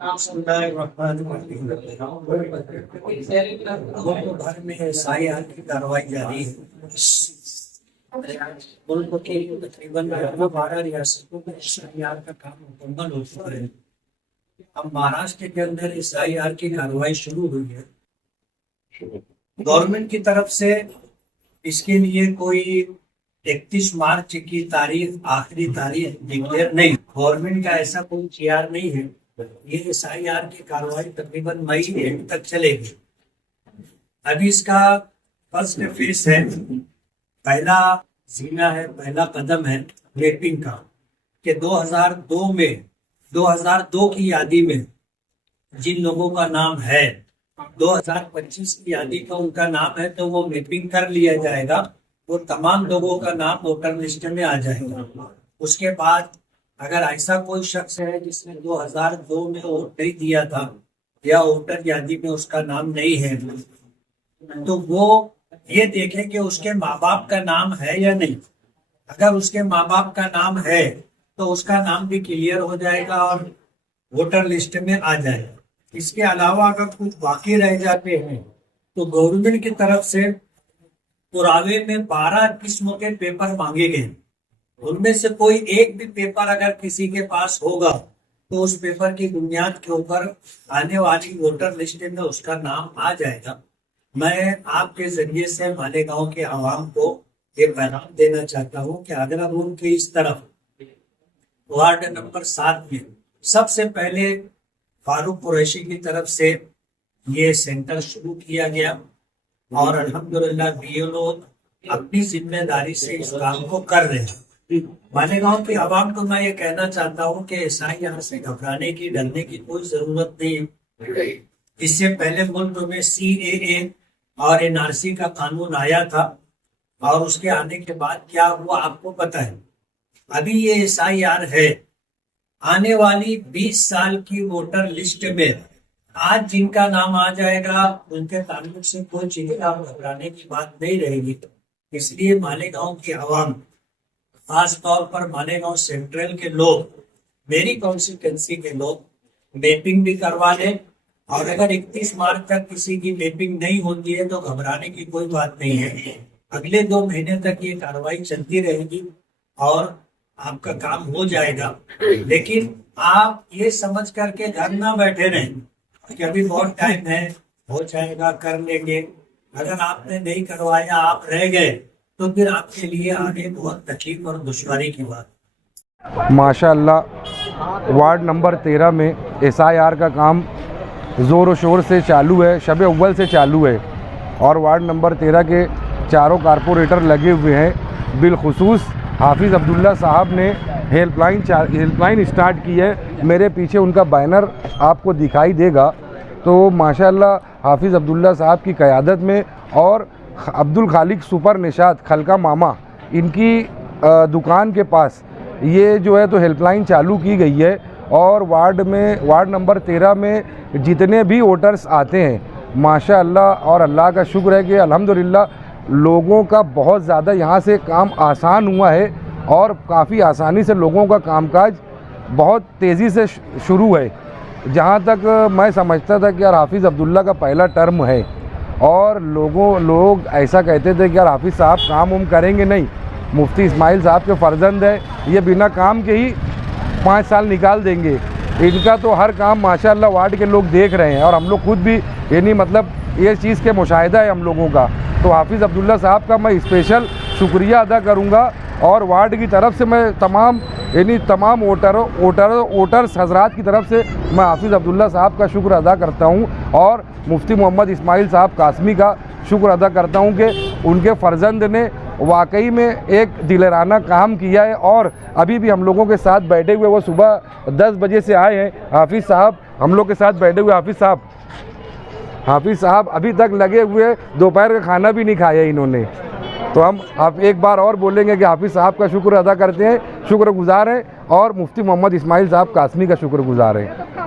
मुल्क भर में SIR की कार्रवाई जारी है। मुल्क के तकरीबन 12 रियासतों में SIR का काम मुकम्मल हो चुका है। अब महाराष्ट्र के अंदर SIR की कार्रवाई शुरू हुई है। गवर्नमेंट की तरफ से इसके लिए कोई 31 मार्च की तारीख आखिरी तारीख डिक्लेयर नहीं, गवर्नमेंट का ऐसा कोई तैयार नहीं है। ये SIR की कार्रवाई तकरीबन मई एंड तक चलेगी। अभी इसका फर्स्ट फेज है, पहला जीना है, पहला कदम है मैपिंग का कि 2002 की यादी में जिन लोगों का नाम है 2025 की यादी का उनका नाम है तो वो मैपिंग कर लिया जाएगा। वो तमाम लोगों का नाम वोटर लिस्ट में आ जाएगा। उसके बाद अगर ऐसा कोई शख्स है जिसने 2002 में वोट नहीं दिया था या वोटर यादी में उसका नाम नहीं है तो वो ये देखे कि उसके माँ बाप का नाम है या नहीं। अगर उसके माँ बाप का नाम है तो उसका नाम भी क्लियर हो जाएगा और वोटर लिस्ट में आ जाएगा। इसके अलावा अगर कुछ बाकी रह जाते हैं तो गवर्नमेंट की तरफ से पुरावे में 12 किस्मों के पेपर मांगे गए। उनमें से कोई एक भी पेपर अगर किसी के पास होगा तो उस पेपर की बुनियाद के ऊपर आने वाली वोटर लिस्ट में उसका नाम आ जाएगा। मैं आपके जरिए से मालेगांव के आवाम को ये पैगाम देना चाहता हूँ कि आगरा रोड के इस तरफ वार्ड नंबर 7 में सबसे पहले फारूक कुरैशी की तरफ से ये सेंटर शुरू किया गया और अल्हम्दुलिल्लाह BLO अपनी जिम्मेदारी से इस काम को कर रहे हैं। मालेगांव की आवाम को मैं ये कहना चाहता हूँ कि SIR से घबराने की, डरने की कोई जरूरत नहीं। इससे पहले मुल्क में CAA और NRC का कानून आया था और उसके आने के बाद क्या हुआ आपको पता है। अभी ये SIR है, आने वाली 20 साल की वोटर लिस्ट में आज जिनका नाम आ जाएगा उनके ताल्लुक से कोई चिंता घबराने की बात नहीं रहेगी। इसलिए मालेगांव की आवाम, खास तौर पर मालेगांव सेंट्रल के लोग, मेरी कॉन्स्टिट्यूंसी के लोग मैपिंग भी करवा लें और अगर 31 मार्च तक किसी की मैपिंग नहीं होती है तो घबराने की कोई बात नहीं है। अगले 2 महीने तक ये कार्रवाई चलती रहेगी और आपका काम हो जाएगा। लेकिन आप ये समझ करके घर ना बैठे रहें कि अभी बहुत टाइम है, हो जाएगा, कर लेंगे। अगर आपने नहीं करवाया, आप रह गए तो फिर आपके लिए आगे बहुत तकलीफ और दुश्वारी की बात। माशाअल्लाह वार्ड नंबर 13 में SIR का काम ज़ोर शोर से चालू है, शब अव्वल से चालू है और वार्ड नंबर 13 के चारों कारपोरेटर लगे हुए हैं। बिलखुसूस हाफिज़ अब्दुल्ला साहब ने हेल्पलाइन स्टार्ट की है। मेरे पीछे उनका बैनर आपको दिखाई देगा। तो माशाअल्लाह हाफिज़ अब्दुल्ला साहब की क़यादत में और अब्दुल खालिक सुपर निशात खलका मामा इनकी दुकान के पास ये जो है तो हेल्पलाइन चालू की गई है और वार्ड नंबर 13 में जितने भी वोटर्स आते हैं माशाअल्लाह और अल्लाह का शुक्र है कि अल्हम्दुलिल्लाह लोगों का बहुत ज़्यादा यहाँ से काम आसान हुआ है और काफ़ी आसानी से लोगों का कामकाज बहुत तेज़ी से शुरू है। जहाँ तक मैं समझता था कि यार हाफिज़ अब्दुल्ला का पहला टर्म है और लोग ऐसा कहते थे कि यार हाफिज़ साहब काम करेंगे नहीं, मुफ्ती इस्माइल साहब के फ़र्जंद है, ये बिना काम के ही 5 साल निकाल देंगे। इनका तो हर काम माशाअल्लाह वार्ड के लोग देख रहे हैं और हम लोग खुद भी यानी मतलब ये चीज़ के मुशाहिदा है हम लोगों का। तो हाफिज़ अब्दुल्ला साहब का मैं स्पेशल शुक्रिया अदा करूँगा और वार्ड की तरफ से मैं तमाम वोटर्स हजरात की तरफ से मैं हाफिज़ अब्दुल्ला साहब का शुक्र अदा करता हूँ और मुफ्ती मोहम्मद इस्माइल साहब कासमी का शुक्र अदा करता हूँ कि उनके फ़र्जंद ने वाकई में एक दिलराना काम किया है और अभी भी हम लोगों के साथ बैठे हुए, वो सुबह 10 बजे से आए हैं। हाफिज़ साहब हम लोग के साथ बैठे हुए, हाफिज़ साहब अभी तक लगे हुए, दोपहर का खाना भी नहीं खाया इन्होंने। तो हम आप एक बार और बोलेंगे कि हाफिज़ साहब का शुक्र अदा करते हैं, शुक्रगुज़ार हैं और मुफ्ती मोहम्मद इस्माइल साहब कासमी का शुक्रगुज़ार हैं।